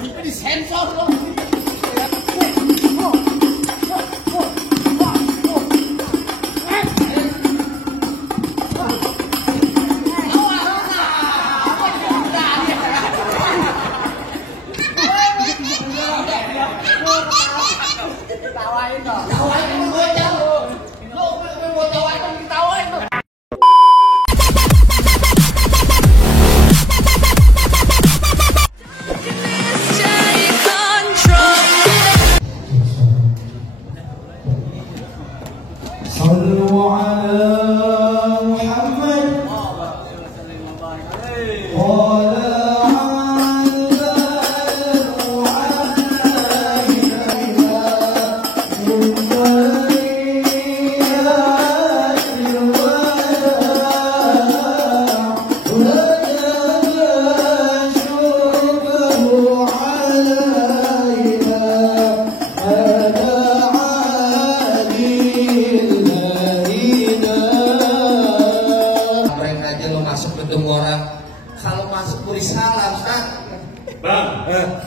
Di sensor loh.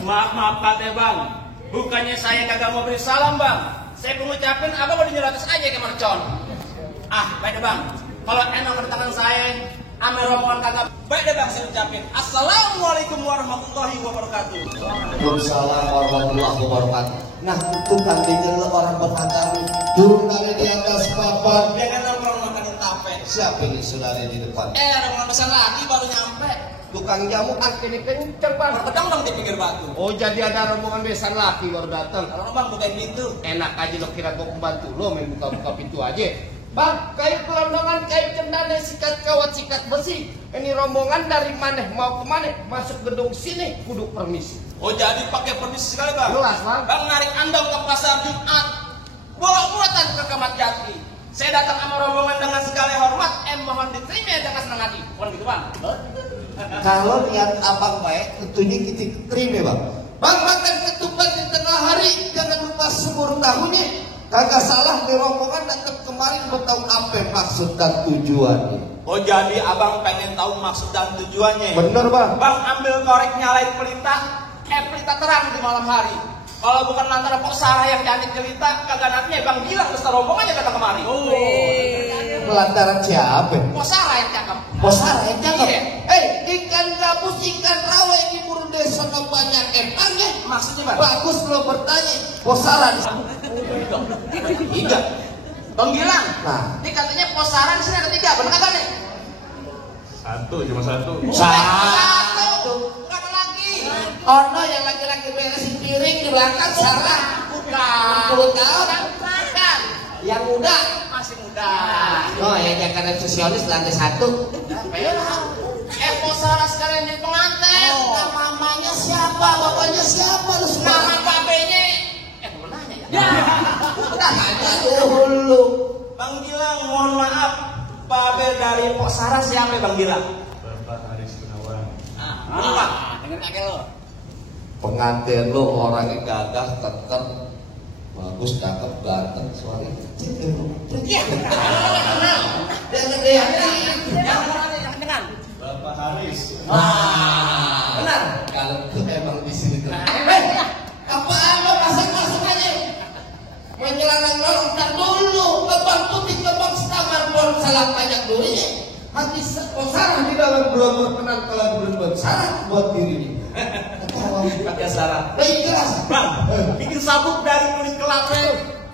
Maaf katanya bang, bukannya saya kagak mau beri salam bang, saya pengucapin abang mau nyeratus aja ke mercon. Baik deh bang, kalau emang kedatangan saya ambil rombongan kagak, baik deh bang saya ucapin Assalamualaikum warahmatullahi wabarakatuh. Waalaikumsalam warahmatullahi wabarakatuh. Nah itu kan tinggal orang beragama turun dari di atas papan. Jangan nongkrong makanin tape. Siapa ini saudara di depan? Ada orang pesan lagi baru nyampe. Tukang jamu kini kenceng bang. Pedang dong di pinggir batu. Oh jadi ada rombongan besan laki baru datang. Kalau bang bukain pintu. Enak aja lo kira gua pembantu lo main buka-buka pintu aja. Bang, kayu kelondongan, kayu cendana, sikat kawat, sikat besi. Ini rombongan dari mana mau ke mana? Masuk gedung sini kudu permisi. Oh jadi pakai permisi sekali bang. Jelas bang. Bang narik andong ke pasar Jumat, bawa muatan ke Kamat Jati. Saya datang sama rombongan dengan segala hormat, mohon diterima dengan senang hati. Bukan gitu bang? Kalau niat abang baik, tentunya kita terima bang. Bang makan ketupat di tengah hari, jangan lupa seumur tahunnya. Kagak salah di rombongan datang kemarin mau tahu apa maksud dan tujuannya. Oh jadi abang pengen tahu maksud dan tujuannya? Bener bang. Bang ambil korek nyalain pelita, pelita terang di malam hari. Kalau bukan lantaran Pok Sarah yang cantik jelita, kagak nantinya bang bilang beserta rombongannya datang kemari. Lantaran siapa? Pok Sarah yang cakep. Pok Sarah yang cakep? Iya. Ikan gabus, ikan rawa yang diburu desa banyak empangnya. Maksudnya bang? Bagus lo bertanya. Pok Sarah di sana. Tiga. Bang bilang. Nah. Ini katanya Pok Sarah di sini ada tiga, benar kagak nih? Cuma satu. Satu. Bukan lagi. Ono yang laki-laki beresin piring di belakang Sarah. Bukan. 10 tahun. Bukan. Yang muda. Masih muda. Oh ya jangan sosionis lantai 1. Pok Sarah sekalian jadi pengantin. Nah, mamanya siapa? Bapaknya siapa? Lu Nama babenya. Mau nanya ya? Udah tanya dulu. Bang Gilang, mohon maaf. Babe dari Pok Sarah siapa Bang Gilang? Bapak Haris Gunawan. Bener Pak? Dengar kakek lo. Pengantin lo orangnya gagah, keker, bagus, cakep, ganteng, suaranya kecil. Iya. Jangan dia. Yang mana yang dengan? Bapak Haris. Benar. Kalau itu emang di sini tuh. Apa masuk aja. Menyelarang nolong ntar dulu. Kebang putih, kebang setamar, pohon salam banyak durinya. Hati Sarah di dalam belum berkenan kalau belum bersarah buat dirinya. Kakek Sarah. Baik jelas. Bang, bikin sabuk dari kulit kelapa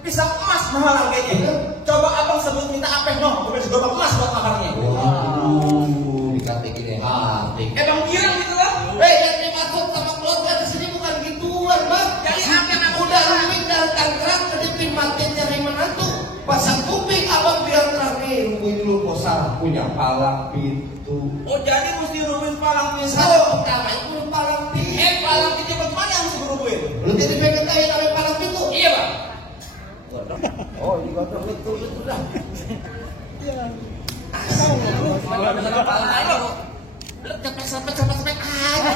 bisa emas mahal harganya. Coba abang sebut minta apa no? Gue bisa gerobak emas buat maharnya. Waduh, dikata gini hati. Bang Gilang gitu lah. Yang dimaksud sama keluarga di sini bukan gituan, bang. Jadi apa yang aku Udah rumit dari Tangerang ke depan makin cari menantu. Pasang kuping abang biar terang nih. Nungguin dulu Sarah punya palang pintu. Oh jadi mesti rubuhin palang pintu. Kalau pertama itu palang pintu. Palang pintu bagaimana yang mesti rubuhin? Lu jadi pengen tahu namanya palang pintu? Iya bang. Oh ini gondong itu dah. Cepet aja.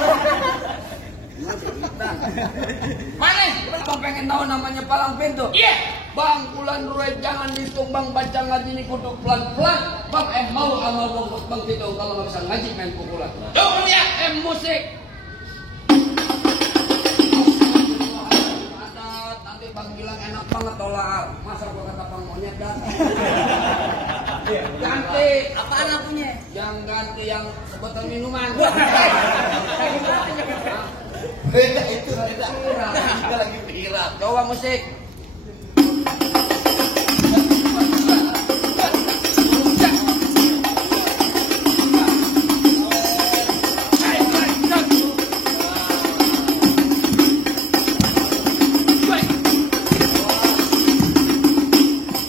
Mana? Bang pengen tahu namanya palang pintu? Iya. Bang, bulan ruwet jangan dihitung bang, baca ngaji ini kudu pelan-pelan. Bang, mau sama bang Tito kalau nggak bisa ngaji main pukulan. Coba ya. Musik. monyet ganti. Ganti. Apaan lampunya? Yang ganti yang sebutan minuman. Beda itu, beda. Kita lagi viral. Coba musik.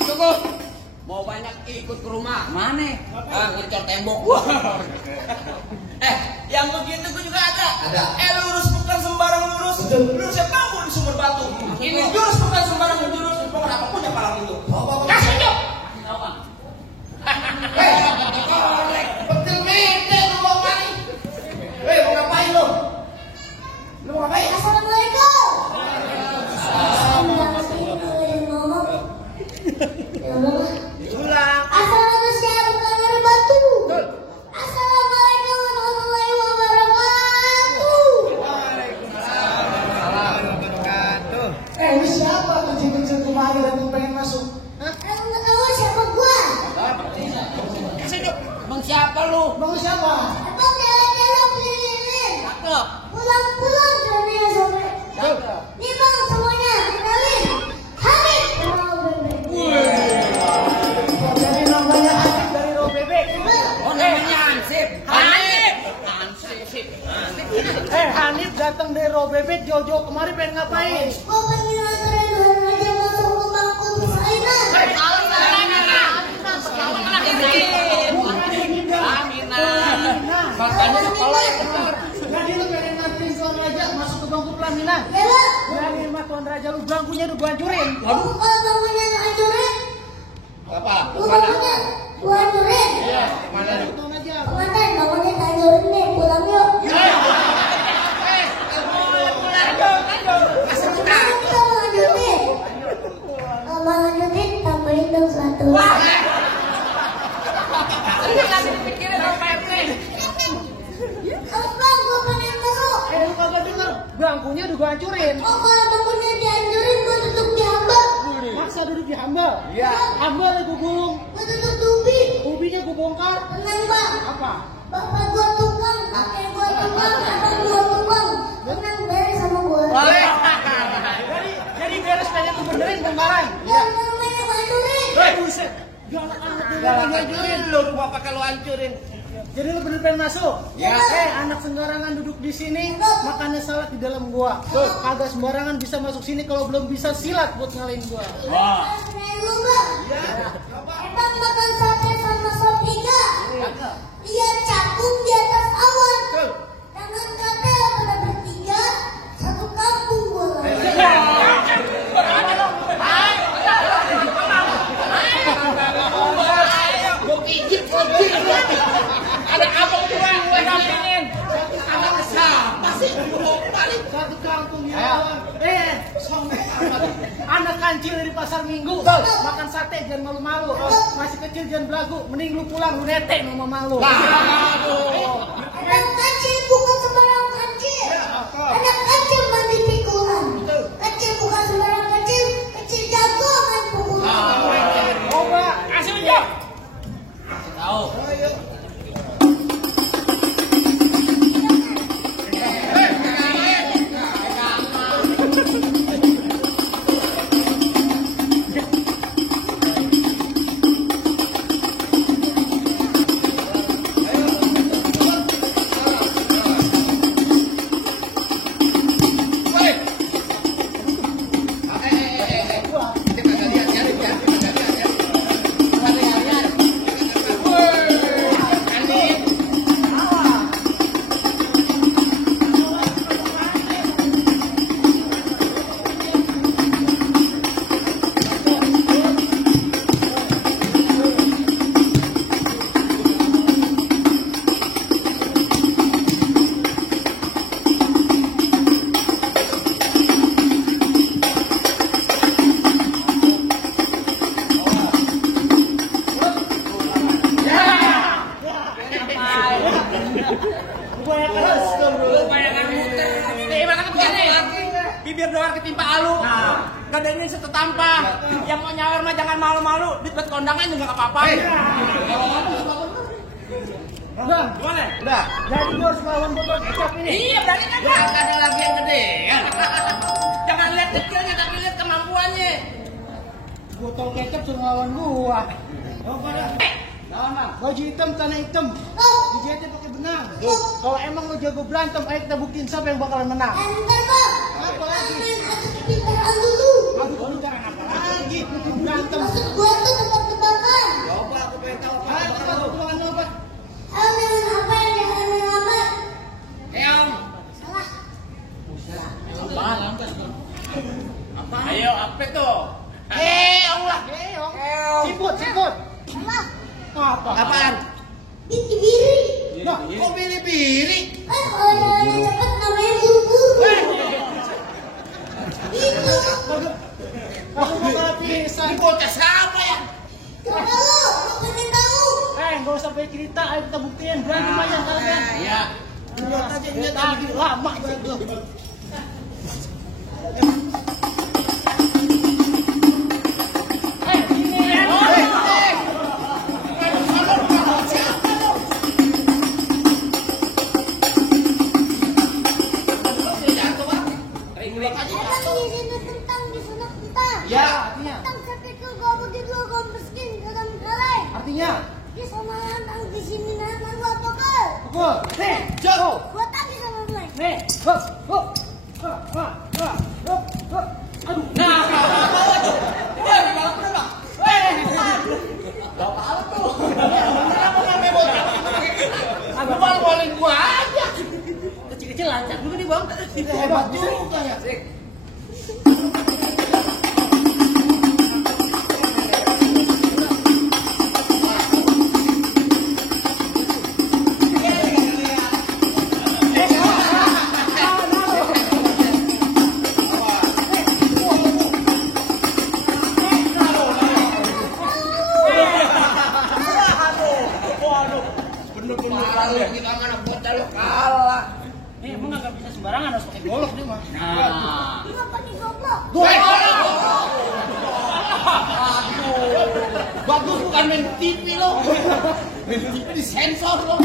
Cukup. Mau banyak ikut ke rumah. Mana? Ngecor tembok. Yang begitu gue juga ada. Ada. Lurus bukan sembarang lurus. Lurusnya bambu di sumber batu. Ini jurus bukan sembarang jurus. Pokoknya apapun yang palang itu. Kasih tunjuk. Tahu kan? Betul mete lu mau ngapain? Mau ngapain lu? Lu mau ngapain? Assalamualaikum. Ulang. Assalamualaikum siapa dari batu. Assalamualaikum warahmatullahi wabarakatuh. Lu siapa kecil-kecil kemari dan lu pengen masuk? Tahu siapa gua? Bang siapa lu? Bang lu siapa? Abang jalan-jalan keliling. Cakep. Pulang-pulang jalan sore. Cakep. Nih bang semuanya kenalin. Hanif sama Bebek. Jadi namanya Hanif dari Rawa Bebek. Oh namanya Hansip. Hansip. Hanif datang dari Rawa Bebek jauh-jauh kemari pengen ngapain? Gua pengen nganterin Tuhan aja masuk ke bangku persalinan. Makanya sekolah yang benar. Jadi lu pengen nganterin Tuan Raja masuk ke bangku pelaminan? Ya bang. Berani sama Tuan Raja lu bangkunya udah gua hancurin. Kamu kalau bangunnya hancurin, Apa? lu bangunnya gua hancurin. Mana lu? Tuan Raja. Komandan, bangunnya hancurin deh, pulang yuk. Gimana kita mau lanjutin? Kalau lanjutin, tambahin dong satu. Apa gua pengen masuk? Lu kagak denger, bangkunya udah gua hancurin. Oh kalau bangunnya dihancurin, gua tutup di hamba. Maksa duduk di hambal. Iya. Hambal gua gulung, Gua tutup di ubi. ubinya gua bongkar. Tenang bang. Apa? Bapak gua tukang, kakek gua tukang, abang gua tukang. Tenang beres sama gua. Jadi beres pengen lu benerin bongkaran. Jangan main hancurin. Buset. Jangan anak lu yang hancurin. Lu rumah pakai lu hancurin. Jadi lu bener pengen masuk? Ya. Anak sembarangan duduk di sini, makannya salat di dalam gua. Tuh, kagak sembarangan bisa masuk sini kalau belum bisa silat buat ngalahin gua. Keren lu bang. Abang makan sate sama sop iga. Lihat cakung di atas awan. Tangan kata pada bertiga, satu kampung bola. Ada apa kurang gue dampingin? Anak siapa sih? Satu kampung ya. Anak kancil dari pasar Minggu, makan sate jangan malu-malu. Masih kecil jangan belagu, mending lu pulang lu netek sama malu. Anak kecil bukan sembarang kecil. Anak kecil mandi pikulan. Kecil bukan sembarang kecil. Kecil jago main pukulan. Coba. Kasih unjuk. Tahu. Kebanyakan muter. Makan begini. bibir doang ketimpa alu. Nah, gadanya setetampa. Yang mau nyawer mah jangan malu-malu, duit buat kondangan juga gak apa-apa. Bang, Gimana? udah. Jadi gue harus melawan botol kecap ini. Iya, berarti kan ada lagi yang gede. Ya. Jangan lihat kecilnya, tapi lihat kemampuannya. Botol kecap suruh melawan gua. Oh, pada. Lawan bang. Baju hitam, tanah hitam. Dijahitnya pakai benang. Kalau emang lo jago berantem, ayo kita buktiin siapa yang bakalan menang. Entar bang. Apa lagi? Main adu kepintaran dulu. Aduh, lu jangan apa lagi? Berantem. Maksud gua tuh tebak-tebakan. Coba aku pengen tahu. Ayo kita tebakan coba. Ayo mainan apa yang dihasilkan lambat? Keong. Salah. Apa? Ayo, apa tuh? Allah. Siput. Salah. Apa? Apaan? Biri-biri. Nah, kok biri-biri? Kalau jalan cepat namanya buru-buru. Itu. Aku bakal pisah. Bocah siapa ya? Gak tahu. Gak pengen tahu. Gak usah pakai cerita, ayo kita buktiin. Berantem aja kalian. Iya. Lihat aja, lihat lagi. Lama gitu. Abang izin tentang di sunat kita. Ya, artinya. Tentang sepiku gak begitu gak miskin dalam kalai. Artinya. Di sana tentang di sini nama gua pokok. Pukul. Nih, jauh. Gua tadi sama mulai. Nih, hop, hop. Aduh. Nah, bawa tuh. Iya, di bawah pernah bang. Kenapa namanya bocah? Aku boleh gua aja. Kecil-kecil lancar juga nih bang. Hebat juga ya. Kalau kita mana bocah lo kalah. Emang gak bisa sembarangan, harus pakai golok dia mah. Nah. Kenapa di goblok? Bagus bukan main TV lo. Main TV di sensor lo.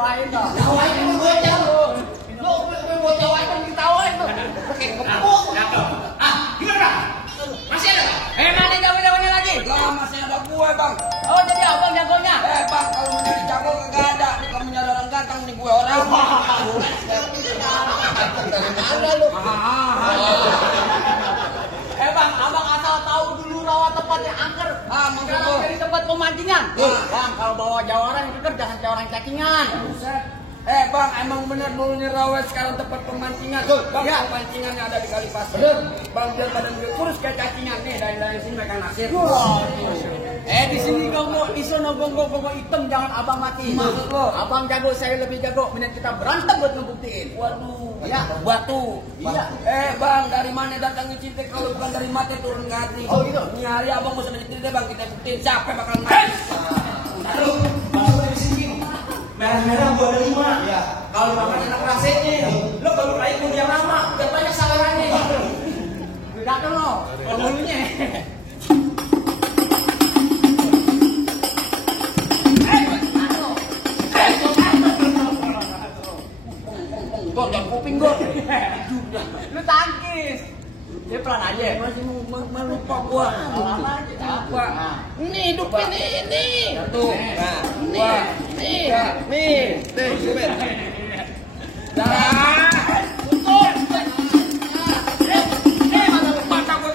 Tawain sama bocah lo. Lo bocah aja ditawain lo. Pakai kepuk. Gimana? Masih ada? Mana jago-jagonya lagi? Lah masih ada gue bang. Oh, jadi abang jagonya? Bang kalau menjadi jago kagak ada. Nih kalau menjadi orang ganteng nih gue orang. Ada lu. Bang, abang asal tahu dulu rawa tempatnya angker. Maksud Sekarang lo. jadi tempat pemancingan. Bang, kalau bawa jawaran itu kan jangan jawaran cacingan. Bang, emang bener dulunya Rawet sekarang tempat pemancingan. Bang, Ya. pemancingannya ada di Kalipasir. Bang, biar badan gue kurus kayak cacingan nih. Dari sini mereka nasir. Di sini gongo, di sono gongo hitam, jangan abang mati. Maksud lo? Abang jago, saya lebih jago. Mending kita berantem buat ngebuktiin. Waduh, Ya. batu. Iya. Bang, dari mana datangnya cinta kalau bukan dari mati turun ke hati. Oh, gitu? Ini hari abang mau sama cinta bang, kita buktiin siapa yang bakal main. Lalu, baru dari sini. Merah-merah gua ada 5. Ya. Kalau makan enak rasanya, lo baru raih kuliah lama, udah banyak salarannya. Bedakan lo, penghulunya. Gua jangan kuping gua. Lu tangkis. Dia pelan aja. Masih melupa gua. Lama aja. Apa? Ini hidupin ini. Satu. Nah, Nih, nih. Mata gua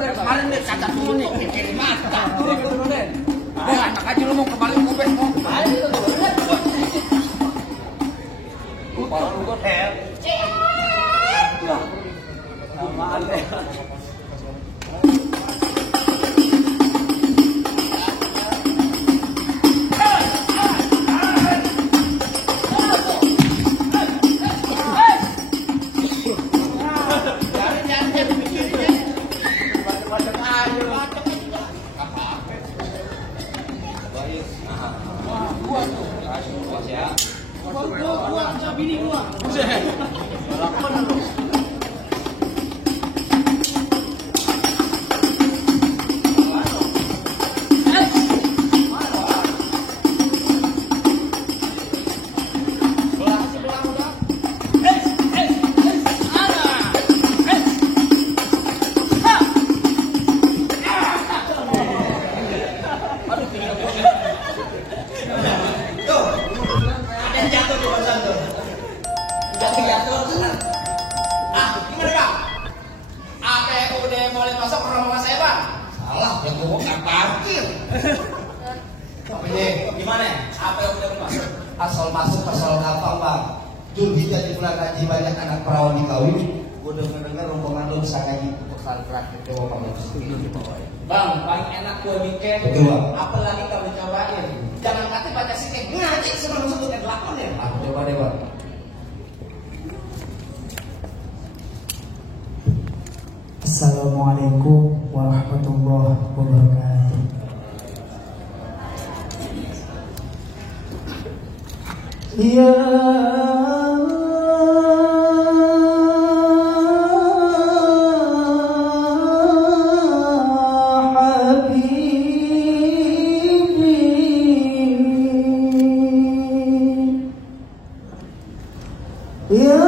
dari kemarin nih cacat dulu nih, pikirin mata. Anak aja lu mau kembali kubek mau. Parah lu gua. Lamaan deh. Gua sama bini gua. Tuh, ada yang jatuh di barusan tuh. Jatuh. Ah, gimana bang? Apa yang udah boleh masuk ke rombongan saya bang? Salah, yang gue nggak parkir. Apa ini? Gimana? Apa yang udah masuk? Asal masuk asal gampang bang. Julhijjah di bulan haji banyak anak perawan dikawin. Gue denger rombongan lo bisa ngaji pesantren itu apa Bang, paling enak gue mikir. Betul, Bang. Apalagi kalau dicobain. Jangan kata baca sikit ngaji sebelum masuk ke delapan ya. Aku coba deh bang. Assalamualaikum warahmatullahi wabarakatuh. Ya Habibi, ya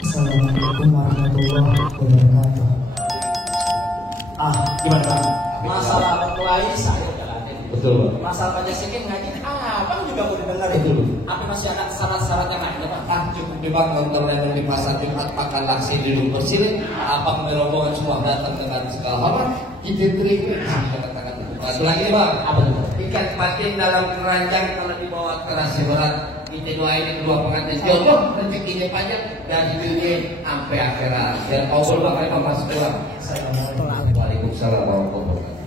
Assalamualaikum warahmatullahi wabarakatuh. Gimana bang? Masalah berkelahi saya jalanin. Betul bang. Masalah baca sikit ngaji, abang juga mau didengerin. Betul. Apa masih ada syarat-syarat yang lain bang? Ah cukup di bang kalau terlalu di pasar Jumat makan laksi di rumah sini. Apa rombongan semua datang dengan segala hormat. Kita terima. Katakan itu. Lagi bang. Apa tuh? Ikan patin dalam keranjang kalau dibawa ke nasi berat. Kita doain kedua pengantin jodoh rezekinya panjang dari dunia sampai akhirat. Dan Allah bakal masuk doa. Waalaikumsalam warahmatullahi wabarakatuh.